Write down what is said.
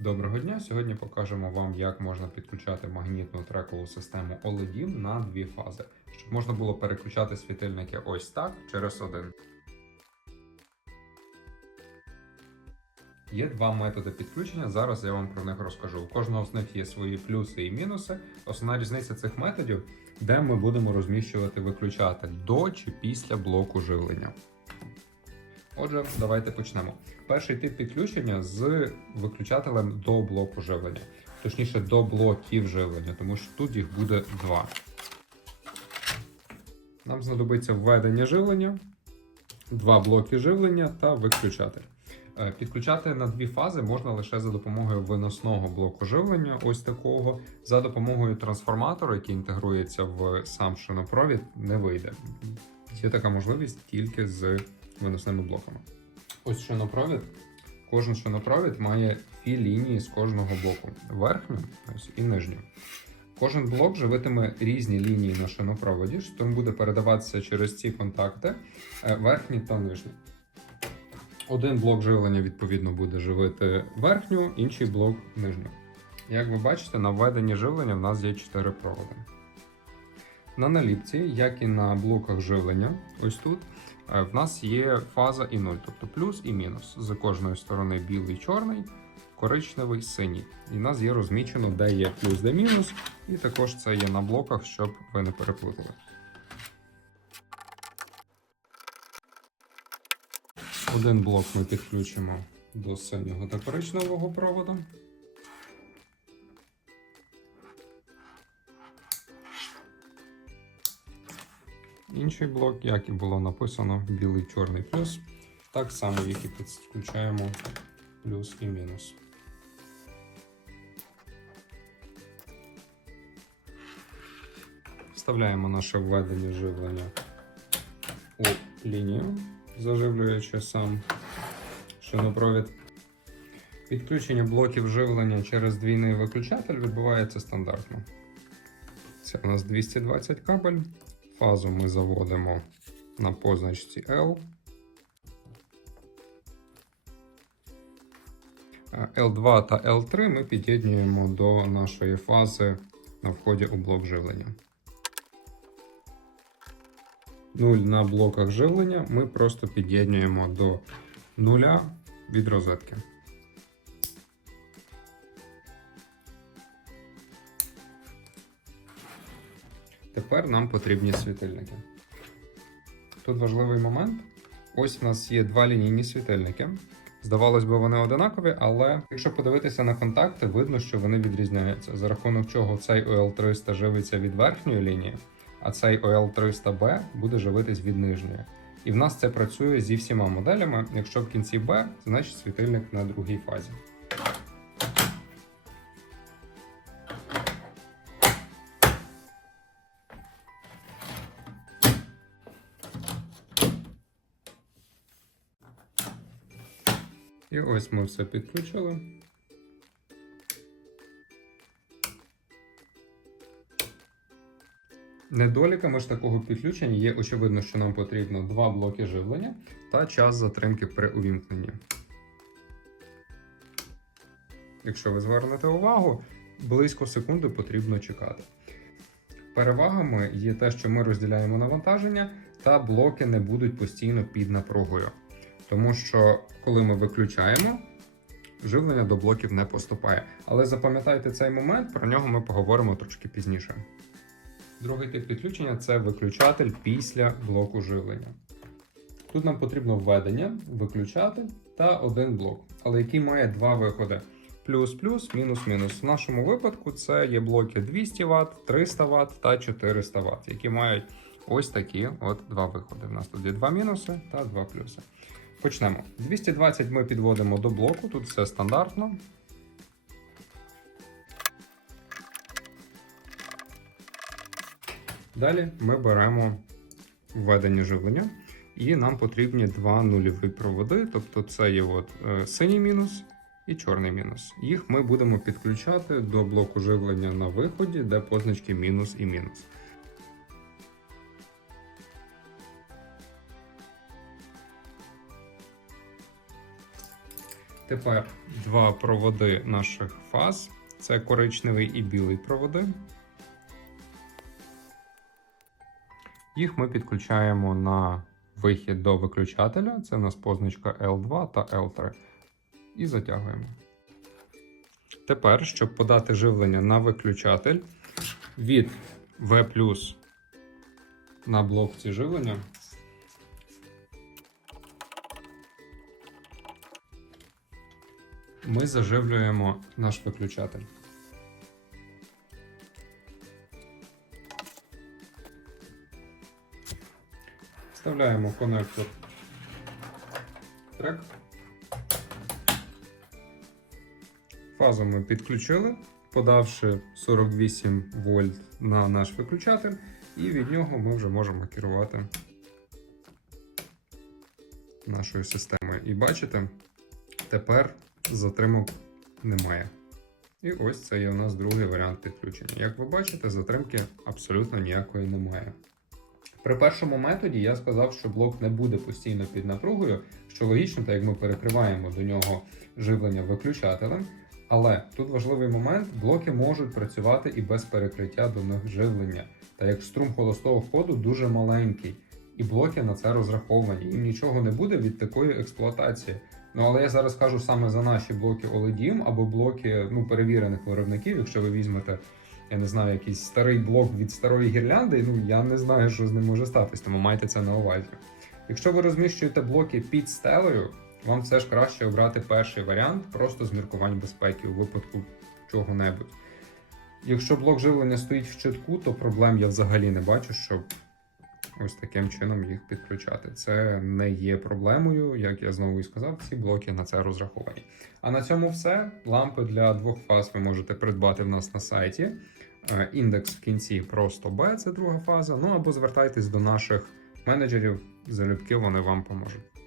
Доброго дня! Сьогодні покажемо вам, як можна підключати магнітну трекову систему OLED на дві фази, щоб можна було переключати світильники ось так через один. Є два методи підключення. Зараз я вам про них розкажу. У кожного з них є свої плюси і мінуси. Основна різниця цих методів, де ми будемо розміщувати виключатель до чи після блоку живлення. Отже, давайте почнемо. Перший тип підключення з виключателем до блоку живлення, точніше до блоків живлення, тому що тут їх буде два. Нам знадобиться введення живлення, два блоки живлення та виключатель. Е, Підключати на дві фази можна лише за допомогою виносного блоку живлення, ось такого. За допомогою трансформатора, який інтегрується в сам шинопровід, не вийде. Є така можливість тільки з виносними блоками. Ось шинопровід. Кожен шинопровід має дві лінії з кожного боку: верхню ось, і нижню. Кожен блок живитиме різні лінії на шинопроводі, тому буде передаватися через ці контакти е, верхні та нижні. Один блок живлення, відповідно, буде живити верхню, інший блок нижню. Як ви бачите, на введенні живлення в нас є 4 проводи. На наліпці, як і на блоках живлення, ось тут в нас є фаза і 0, тобто плюс і мінус. З кожної сторони білий, чорний, коричневий, синій. І в нас є розмічено, де є плюс, де мінус, і також це є на блоках, щоб ви не переплутали. Один блок ми підключимо до синього та коричневого проводу. Інший блок, як і було написано, білий чорний плюс. Так само, як і підключаємо плюс і мінус. Вставляємо наше введення живлення у лінію, заживлюючи сам шинопровід. Підключення блоків живлення через двійний виключатель відбувається стандартно. Це у нас 220 кабель. Фазу ми заводимо на позначці L. L2 та L3 ми під'єднуємо до нашої фази на вході у блок живлення. 0 на блоках живлення ми просто під'єднуємо до нуля від розетки. Тепер нам потрібні світильники. Тут важливий момент. Ось в нас є два лінійні світильники. Здавалось би, вони одинакові, але якщо подивитися на контакти, видно, що вони відрізняються, за рахунок чого цей OL300 живиться від верхньої лінії, а цей OL300B буде живитись від нижньої. І в нас це працює зі всіма моделями. Якщо в кінці B, значить світильник на другій фазі. І ось ми все підключили. Недоліками ж такого підключення є очевидно, що нам потрібно два блоки живлення та час затримки при увімкненні. Якщо ви звернете увагу, близько секунди потрібно чекати. Перевагами є те, що ми розділяємо навантаження, та блоки не будуть постійно під напругою. Тому що, коли ми виключаємо, живлення до блоків не поступає. Але запам'ятайте цей момент, про нього ми поговоримо трошки пізніше. Другий тип підключення це виключатель після блоку живлення. Тут нам потрібно введення, виключатель та один блок, але який має два виходи: плюс-плюс, мінус-мінус. В нашому випадку це є блоки 200 Вт, 300 Вт та 400 Вт, які мають ось такі от два виходи. У нас тут є два мінуси та два плюси. Почнемо. 220 ми підводимо до блоку, тут все стандартно. Далі ми беремо введення живлення, і нам потрібні два нульові проводи, тобто це є от, е, синій мінус і чорний мінус. Їх ми будемо підключати до блоку живлення на виході, де позначки мінус і мінус. Тепер два проводи наших фаз. Це коричневий і білий проводи. Їх ми підключаємо на вихід до виключателя. Це у нас позначка L2 та L3. І затягуємо. Тепер, щоб подати живлення на виключатель від V на блокці живлення. Ми заживлюємо наш виключатель. Вставляємо конектор трек. Фазу ми підключили, подавши 48 вольт на наш виключатель, і від нього ми вже можемо керувати нашою системою. І бачите, тепер затримок немає. І ось це є у нас другий варіант підключення. Як ви бачите, затримки абсолютно ніякої немає. При першому методі я сказав, що блок не буде постійно під напругою, що логічно, так як ми перекриваємо до нього живлення виключателем. Але тут важливий момент: блоки можуть працювати і без перекриття до них живлення, та як струм холостого ходу дуже маленький, і блоки на це розраховані. Їм нічого не буде від такої експлуатації. Ну але я зараз кажу саме за наші блоки OLEDIM або блоки ну, перевірених виробників. Якщо ви візьмете, я не знаю, якийсь старий блок від старої гірлянди, ну я не знаю, що з ним може статись, тому майте це на увазі. Якщо ви розміщуєте блоки під стелею, вам все ж краще обрати перший варіант, просто з міркувань безпеки у випадку чого-небудь. Якщо блок живлення стоїть в щитку, то проблем я взагалі не бачу, щоб ось таким чином їх підключати. Це не є проблемою, як я знову і сказав, ці блоки на це розраховані. А на цьому все. Лампи для двох фаз ви можете придбати в нас на сайті. Е, Індекс в кінці просто B, це друга фаза. Ну або звертайтесь до наших менеджерів, залюбки вони вам поможуть.